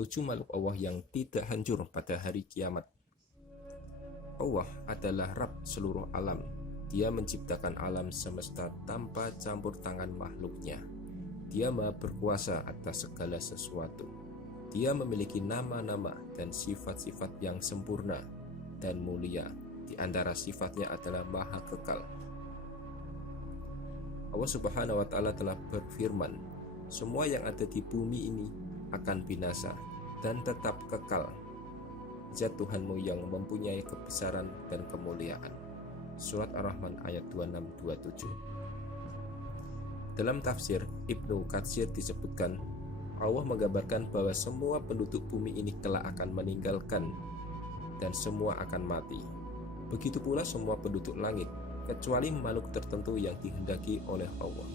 7 makhluk Allah yang tidak hancur pada hari kiamat. Allah adalah Rabb seluruh alam. Dia menciptakan alam semesta tanpa campur tangan makhluknya. Dia Maha berkuasa atas segala sesuatu. Dia memiliki nama-nama dan sifat-sifat yang sempurna dan mulia. Di antara sifatnya adalah Maha Kekal. Allah Subhanahu wa Ta'ala telah berfirman, semua yang ada di bumi ini akan binasa dan tetap kekal. Zat Tuhanmu yang mempunyai kebesaran dan kemuliaan. Surat Ar-Rahman ayat 26-27. Dalam tafsir Ibnu Katsir disebutkan, Allah menggambarkan bahwa semua penduduk bumi ini kelak akan meninggalkan dan semua akan mati. Begitu pula semua penduduk langit, kecuali makhluk tertentu yang dihendaki oleh Allah.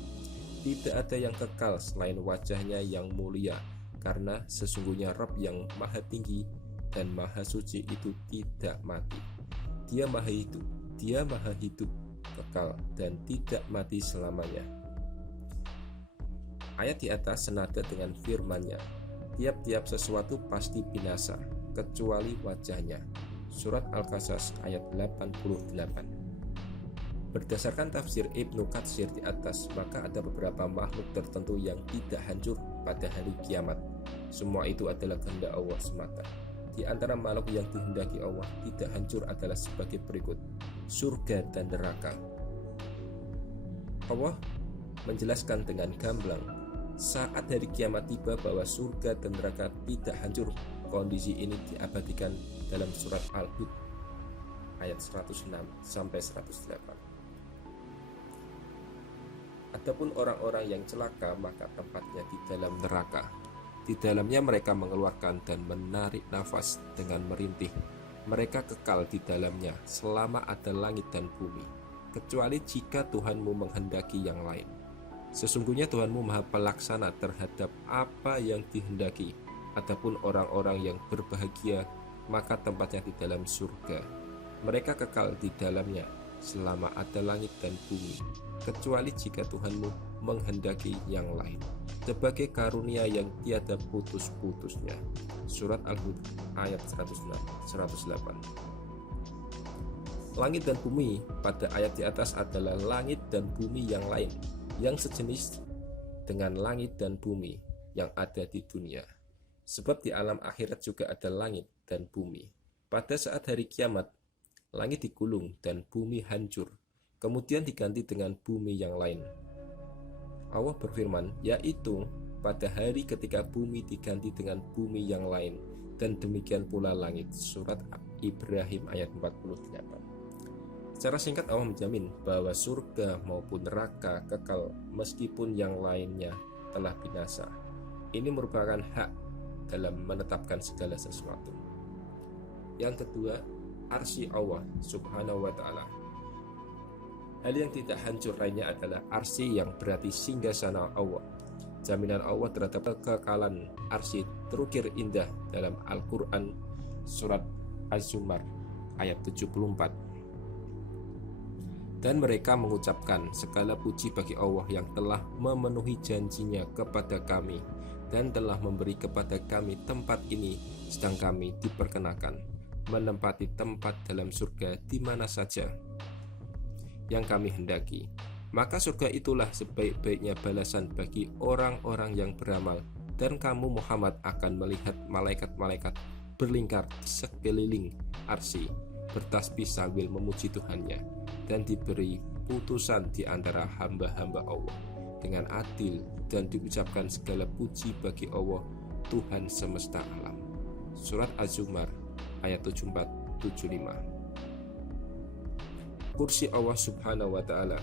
Tidak ada yang kekal selain wajahnya yang mulia, karena sesungguhnya Rabb yang maha tinggi dan maha suci itu tidak mati. Dia maha hidup, kekal, dan tidak mati selamanya. Ayat di atas senada dengan firman-Nya, tiap-tiap sesuatu pasti binasa, kecuali wajahnya. Surat Al-Qasas ayat 88. Berdasarkan tafsir Ibnu Katsir di atas, maka ada beberapa makhluk tertentu yang tidak hancur pada hari kiamat. Semua itu adalah kehendak Allah semata. Di antara makhluk yang dihendaki Allah tidak hancur adalah sebagai berikut: surga dan neraka. Allah menjelaskan dengan gamblang saat hari kiamat tiba bahwa surga dan neraka tidak hancur. Kondisi ini diabadikan dalam surat Al-Hud ayat 106-108. Adapun orang-orang yang celaka, maka tempatnya di dalam neraka. Di dalamnya mereka mengeluarkan dan menarik nafas dengan merintih. Mereka kekal di dalamnya selama ada langit dan bumi, kecuali jika Tuhanmu menghendaki yang lain. Sesungguhnya Tuhanmu maha pelaksana terhadap apa yang dihendaki. Adapun orang-orang yang berbahagia, maka tempatnya di dalam surga. Mereka kekal di dalamnya selama ada langit dan bumi, kecuali jika Tuhanmu menghendaki yang lain, sebagai karunia yang tiada putus-putusnya. Surat Al-Hud ayat 108. Langit dan bumi pada ayat di atas adalah langit dan bumi yang lain, yang sejenis dengan langit dan bumi yang ada di dunia. Sebab di alam akhirat juga ada langit dan bumi. Pada saat hari kiamat, langit digulung dan bumi hancur, kemudian diganti dengan bumi yang lain. Allah berfirman, yaitu pada hari ketika bumi diganti dengan bumi yang lain, dan demikian pula langit. Surat Ibrahim ayat 48. Secara singkat Allah menjamin bahwa surga maupun neraka kekal meskipun yang lainnya telah binasa. Ini merupakan hak dalam menetapkan segala sesuatu. Yang kedua, arsy Allah Subhanahu wa Ta'ala. Hal yang tidak hancur lainnya adalah arsy, yang berarti singgasana Allah. Jaminan Allah terhadap kekekalan arsy terukir indah dalam Al-Quran surat Az-Zumar ayat 74. Dan mereka mengucapkan, segala puji bagi Allah yang telah memenuhi janjinya kepada kami dan telah memberi kepada kami tempat ini, sedang kami diperkenakan menempati tempat dalam surga di mana saja yang kami hendaki. Maka surga itulah sebaik-baiknya balasan bagi orang-orang yang beramal, dan kamu Muhammad akan melihat malaikat-malaikat berlingkar di sekeliling arsy, bertasbih sambil memuji Tuhannya, dan diberi putusan di antara hamba-hamba Allah dengan adil, dan diucapkan segala puji bagi Allah, Tuhan semesta alam. Surat Az-Zumar ayat 74-75. Kursi Allah Subhanahu wa Ta'ala.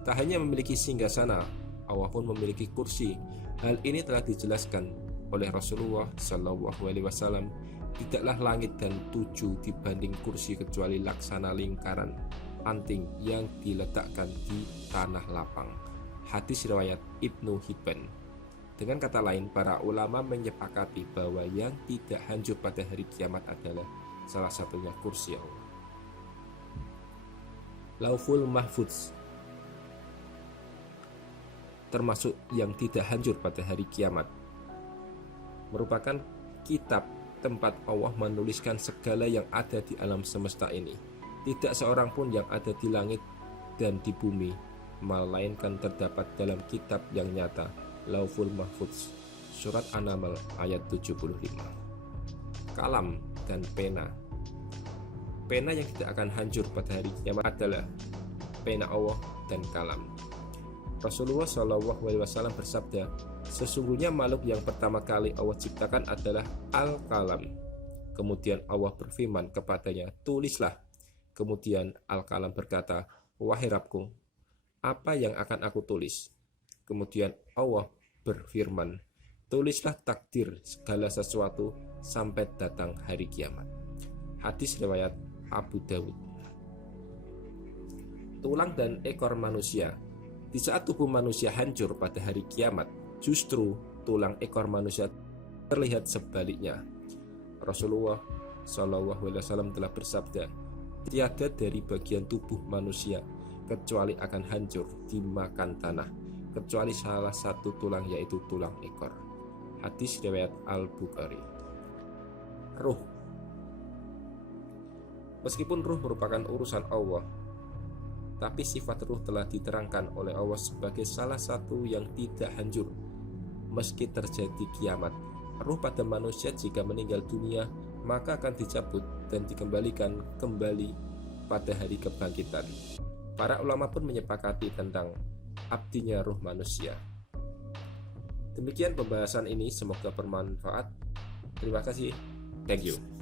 Tak hanya memiliki singgasana, Allah pun memiliki kursi. Hal ini telah dijelaskan oleh Rasulullah SAW. Tidaklah langit dan 7 dibanding kursi kecuali laksana lingkaran anting yang diletakkan di tanah lapang. Hadis riwayat Ibnu Hibban. Dengan kata lain, para ulama menyepakati bahwa yang tidak hancur pada hari kiamat adalah salah satunya kursi Allah. Lauful Mahfudz termasuk yang tidak hancur pada hari kiamat, merupakan kitab tempat Allah menuliskan segala yang ada di alam semesta ini. Tidak seorang pun yang ada di langit dan di bumi, melainkan terdapat dalam kitab yang nyata, Lauhul Mahfuz. Surat An-Naml ayat 75. Kalam dan pena. Pena yang tidak akan hancur pada hari kiamat adalah pena Allah dan kalam. Rasulullah SAW bersabda, sesungguhnya makhluk yang pertama kali Allah ciptakan adalah Al-Kalam. Kemudian Allah berfirman kepadanya, tulislah. Kemudian Al-Kalam berkata, wahai Rabbku, apa yang akan aku tulis? Kemudian Allah berfirman, tulislah takdir segala sesuatu sampai datang hari kiamat. Hadis riwayat Abu Dawud. Tulang dan ekor manusia. Di saat tubuh manusia hancur pada hari kiamat, justru tulang ekor manusia terlihat sebaliknya. Rasulullah SAW telah bersabda, tiada dari bagian tubuh manusia kecuali akan hancur dimakan tanah, kecuali salah satu tulang, yaitu tulang ekor. Hadis riwayat Al-Bukhari. Ruh. Meskipun ruh merupakan urusan Allah, tapi sifat ruh telah diterangkan oleh Allah sebagai salah satu yang tidak hancur. Meski terjadi kiamat, ruh pada manusia jika meninggal dunia maka akan dicabut dan dikembalikan kembali pada hari kebangkitan. Para ulama pun menyepakati tentang abdinya ruh manusia. Demikian pembahasan ini, semoga bermanfaat. Terima kasih. Thank you.